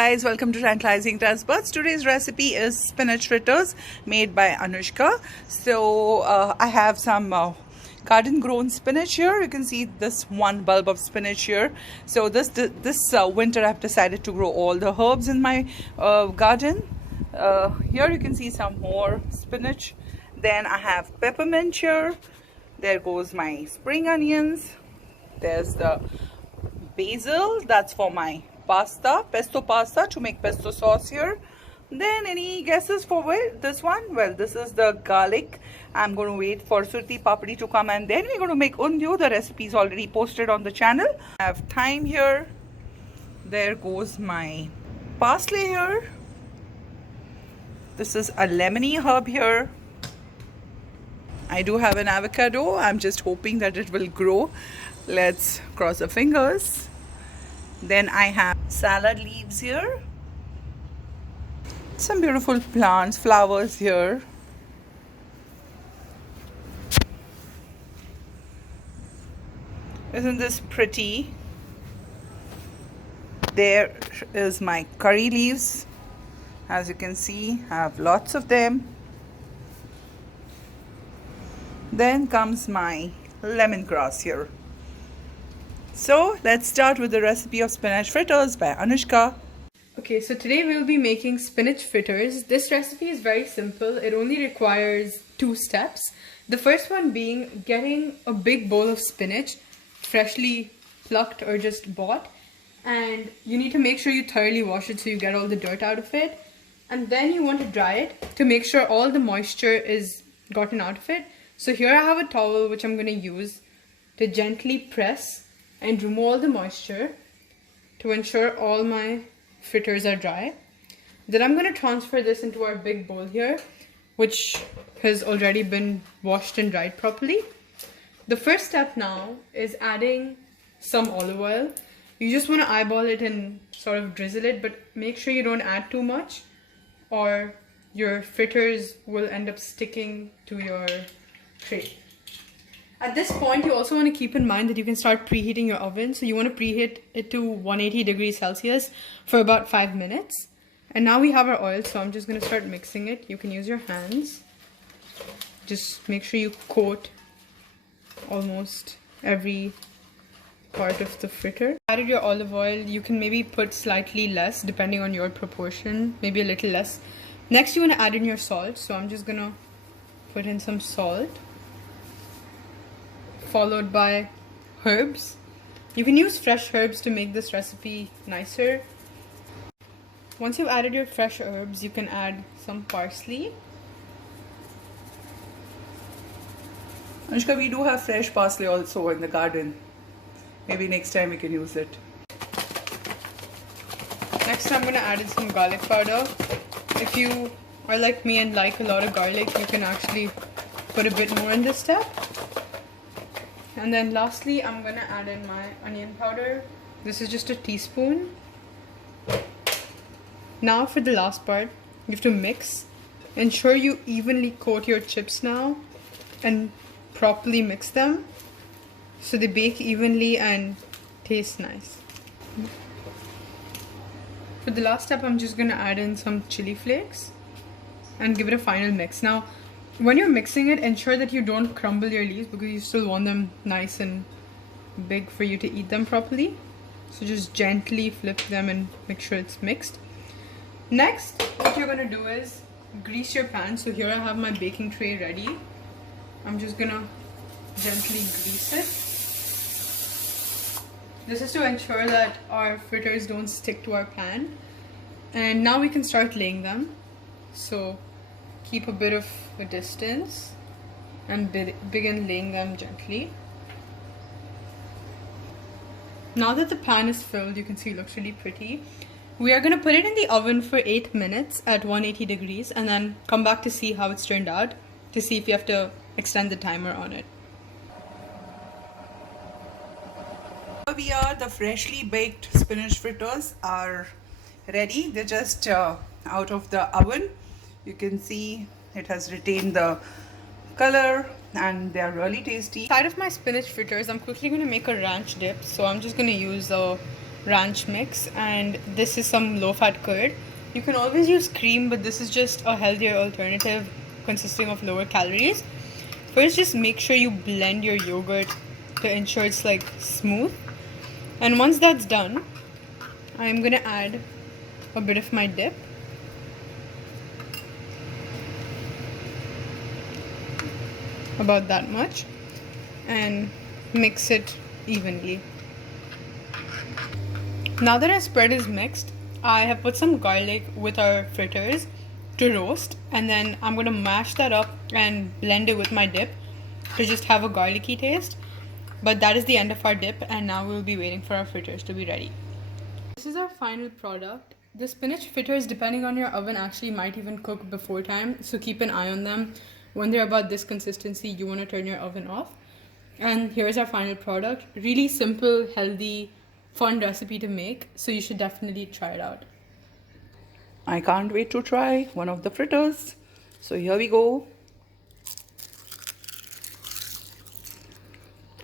Guys, welcome to Tantalizing Taste Buds. Today's recipe is spinach fritters made by Anushka. So I have some garden grown spinach here. You can see this one bulb of spinach here. So this winter I've decided to grow all the herbs in my garden. Here you can see some more spinach. Then I have peppermint here. There goes my spring onions. There's the basil, that's for my pesto pasta, to make pesto sauce here. Then any guesses for this one? Well, this is the garlic. I'm going to wait for surti papdi to come, and then we're going to make undiyo. The recipe is already posted on the channel. I have thyme here. There goes my parsley here. This is a lemony herb here. I do have an avocado. I'm just hoping that it will grow. Let's cross our fingers. Then I have salad leaves here. Some beautiful plants, flowers here. Isn't this pretty? There is my curry leaves. As you can see, I have lots of them. Then comes my lemongrass here. So let's start with the recipe of spinach fritters by Anushka. Okay, so today we'll be making spinach fritters. This recipe is very simple. It only requires 2 steps. The first one being getting a big bowl of spinach, freshly plucked or just bought. And you need to make sure you thoroughly wash it so you get all the dirt out of it. And then you want to dry it to make sure all the moisture is gotten out of it. So here I have a towel which I'm going to use to gently press and remove all the moisture to ensure all my fritters are dry. Then I'm going to transfer this into our big bowl here, which has already been washed and dried properly. The first step now is adding some olive oil. You just want to eyeball it and sort of drizzle it, but make sure you don't add too much or your fritters will end up sticking to your tray. At this point, you also want to keep in mind that you can start preheating your oven. So you want to preheat it to 180 degrees Celsius for about 5 minutes. And now we have our oil, so I'm just going to start mixing it. You can use your hands. Just make sure you coat almost every part of the fritter. Added your olive oil. You can maybe put slightly less depending on your proportion, maybe a little less. Next, you want to add in your salt. So I'm just going to put in some salt, followed by herbs. You can use fresh herbs to make this recipe nicer. Once you've added your fresh herbs, you can add some parsley. Anushka, we do have fresh parsley also in the garden. Maybe next time we can use it. Next, I'm going to add in some garlic powder. If you are like me and like a lot of garlic, you can actually put a bit more in this step. And then lastly, I'm going to add in my onion powder. This is just a teaspoon. Now for the last part, you have to mix. Ensure you evenly coat your chips now and properly mix them so they bake evenly and taste nice. For the last step, I'm just going to add in some chili flakes and give it a final mix. Now, when you're mixing it, ensure that you don't crumble your leaves because you still want them nice and big for you to eat them properly. So just gently flip them and make sure it's mixed. Next, what you're going to do is grease your pan. So here I have my baking tray ready. I'm just going to gently grease it. This is to ensure that our fritters don't stick to our pan. And now we can start laying them. So keep a bit of a distance and begin laying them gently. Now that the pan is filled, you can see it looks really pretty. We are going to put it in the oven for 8 minutes at 180 degrees and then come back to see how it's turned out, to see if you have to extend the timer on it. Here the freshly baked spinach fritters are ready. They're just out of the oven. You can see it has retained the color and they are really tasty. Side of my spinach fritters, I'm quickly going to make a ranch dip. So I'm just going to use a ranch mix, and this is some low-fat curd. You can always use cream, but this is just a healthier alternative consisting of lower calories. First, just make sure you blend your yogurt to ensure it's like smooth. And once that's done, I'm gonna add a bit of my dip. About that much. And mix it evenly. Now that our spread is mixed, I have put some garlic with our fritters to roast, and then I'm gonna mash that up and blend it with my dip to just have a garlicky taste. But that is the end of our dip, and now we'll be waiting for our fritters to be ready. This is our final product. The spinach fritters, depending on your oven, actually might even cook before time, so keep an eye on them. When they're about this consistency, you want to turn your oven off. And here's our final product. Really simple, healthy, fun recipe to make, so you should definitely try it out. I can't wait to try one of the fritters. So here we go.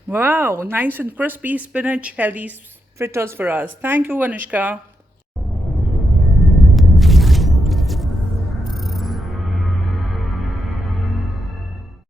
Wow, nice and crispy spinach healthy fritters for us. Thank you, Anushka.